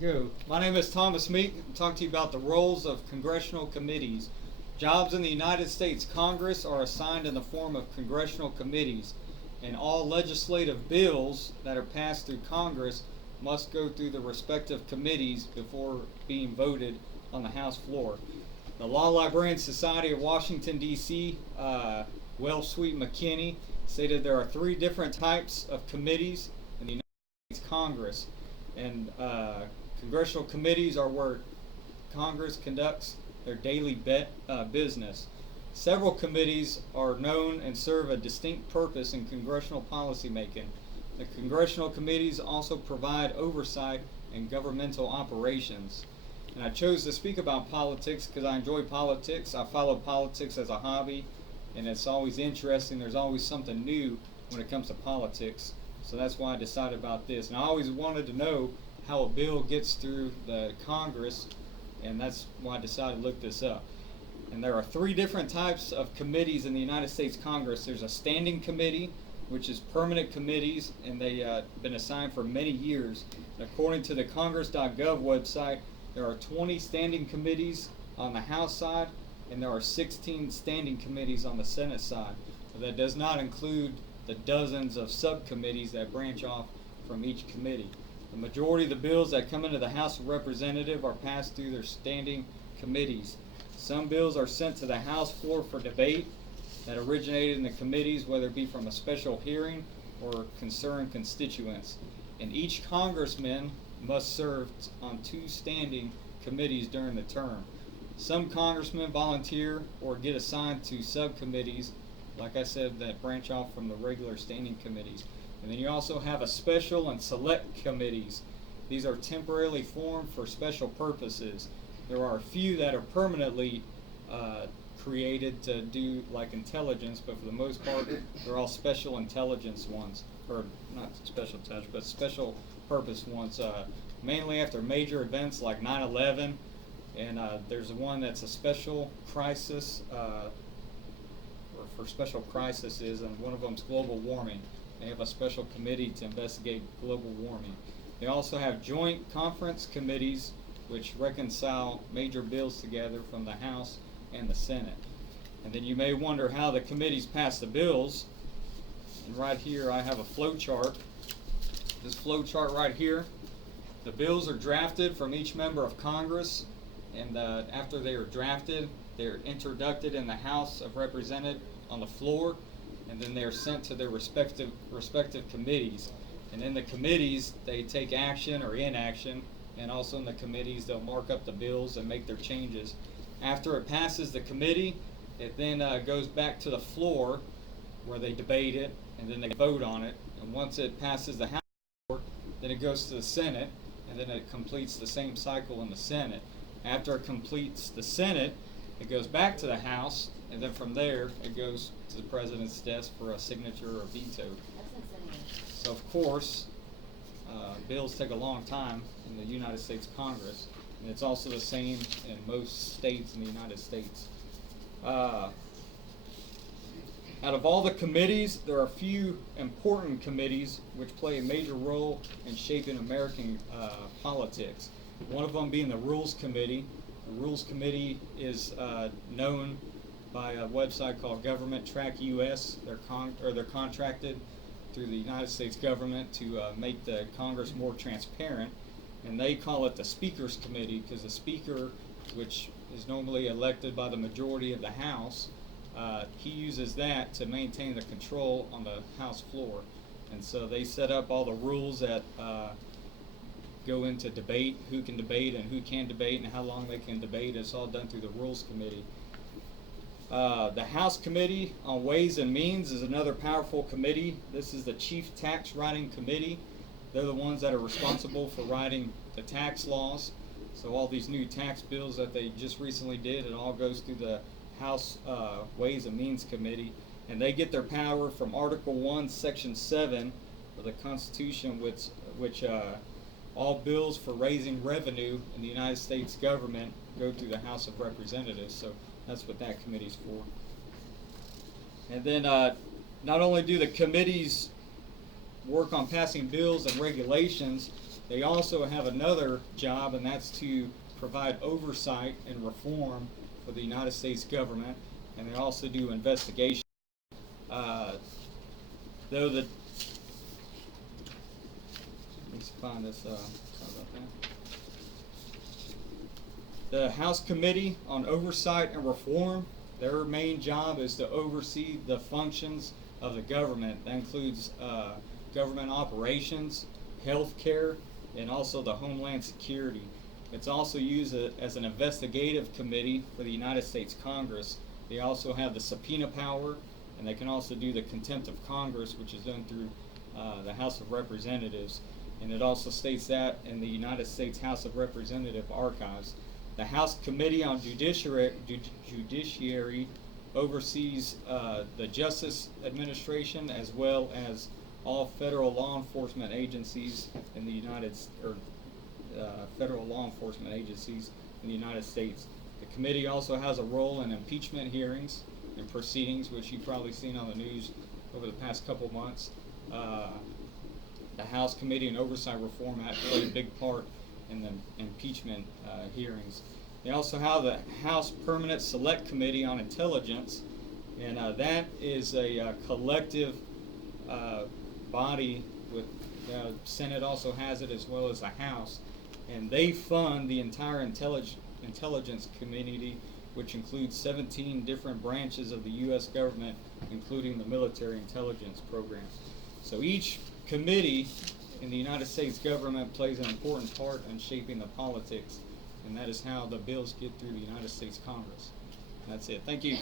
Go. My name is Thomas Meek. I'm talking to you about the roles of congressional committees. Jobs in the United States Congress are assigned in the form of congressional committees, and all legislative bills that are passed through Congress must go through the respective committees before being voted on the House floor. The Law Librarian Society of Washington, D.C., Wells Sweet McKinney, stated there are three different types of committees in the United States Congress. And congressional committees are where Congress conducts their daily business. Several committees are known and serve a distinct purpose in congressional policymaking. The congressional committees also provide oversight in governmental operations. And I chose to speak about politics because I enjoy politics. I follow politics as a hobby, and it's always interesting. There's always something new when it comes to politics. So that's why I decided about this. And I always wanted to know how a bill gets through the Congress, and that's why I decided to look this up. And there are three different types of committees in the United States Congress. There's a standing committee, which is permanent committees, and they've been assigned for many years. According to the Congress.gov website, there are 20 standing committees on the House side, and there are 16 standing committees on the Senate side. But that does not include the dozens of subcommittees that branch off from each committee. The majority of the bills that come into the House of Representatives are passed through their standing committees. Some bills are sent to the House floor for debate that originated in the committees, whether it be from a special hearing or concerned constituents. And each congressman must serve on 2 standing committees during the term. Some congressmen volunteer or get assigned to subcommittees, like I said, that branch off from the regular standing committees. And then you also have a special and select committees. These are temporarily formed for special purposes. There are a few that are permanently created to do like intelligence, but for the most part, they're all special intelligence ones, or not special intelligence, but special purpose ones, mainly after major events like 9/11, and there's one that's a special crisis, or for special crises, and one of them's global warming. They have a special committee to investigate global warming. They also have joint conference committees which reconcile major bills together from the House and the Senate. And then you may wonder how the committees pass the bills. And right here I have a flow chart. This flow chart right here, the bills are drafted from each member of Congress, and after they are drafted, they're introduced in the House of Representatives on the floor, and then they're sent to their respective committees. And in the committees, they take action or inaction, and also in the committees, they'll mark up the bills and make their changes. After it passes the committee, it then goes back to the floor where they debate it, and then they vote on it. And once it passes the House floor, then it goes to the Senate, and then it completes the same cycle in the Senate. After it completes the Senate, it goes back to the House, and then from there, it goes to the President's desk for a signature or veto. So of course, bills take a long time in the United States Congress, and it's also the same in most states in the United States. Out of all the committees, there are a few important committees which play a major role in shaping American politics. One of them being the Rules Committee. The Rules Committee is known by a website called Government Track US. They're contracted through the United States government to make the Congress more transparent, and they call it the Speaker's Committee because the Speaker, which is normally elected by the majority of the House, he uses that to maintain the control on the House floor. And so they set up all the rules that go into debate, who can debate and who can't debate and how long they can debate. It's all done through the Rules Committee. The House Committee on Ways and Means is another powerful committee. This is the Chief Tax Writing Committee. They're the ones that are responsible for writing the tax laws. So all these new tax bills that they just recently did, it all goes through the House Ways and Means Committee. And they get their power from Article 1, Section 7 of the Constitution, which all bills for raising revenue in the United States government go through the House of Representatives. So that's what that committee's for. And then not only do the committees work on passing bills and regulations, They also have another job, and that's to provide oversight and reform for the United States government, and they also do investigation. Though the let's find this. Sorry about that. The House Committee on Oversight and Reform, their main job is to oversee the functions of the government. That includes government operations, health care, and also the Homeland Security. It's also used as an investigative committee for the United States Congress. They also have the subpoena power, and they can also do the contempt of Congress, which is done through the House of Representatives. And it also states that in the United States House of Representative Archives. The House Committee on Judiciary oversees the Justice Administration as well as all federal law enforcement agencies in the federal law enforcement agencies in the United States. The committee also has a role in impeachment hearings and proceedings, which you've probably seen on the news over the past couple months. The House Committee on Oversight Reform Act played a big part in the impeachment hearings. They also have the House Permanent Select Committee on Intelligence, and that is a collective body. With the Senate also has it, as well as the House, and they fund the entire intelligence community, which includes 17 different branches of the U.S. government, including the military intelligence program. So each committee in the United States government plays an important part in shaping the politics, and that is how the bills get through the United States Congress. That's it. Thank you.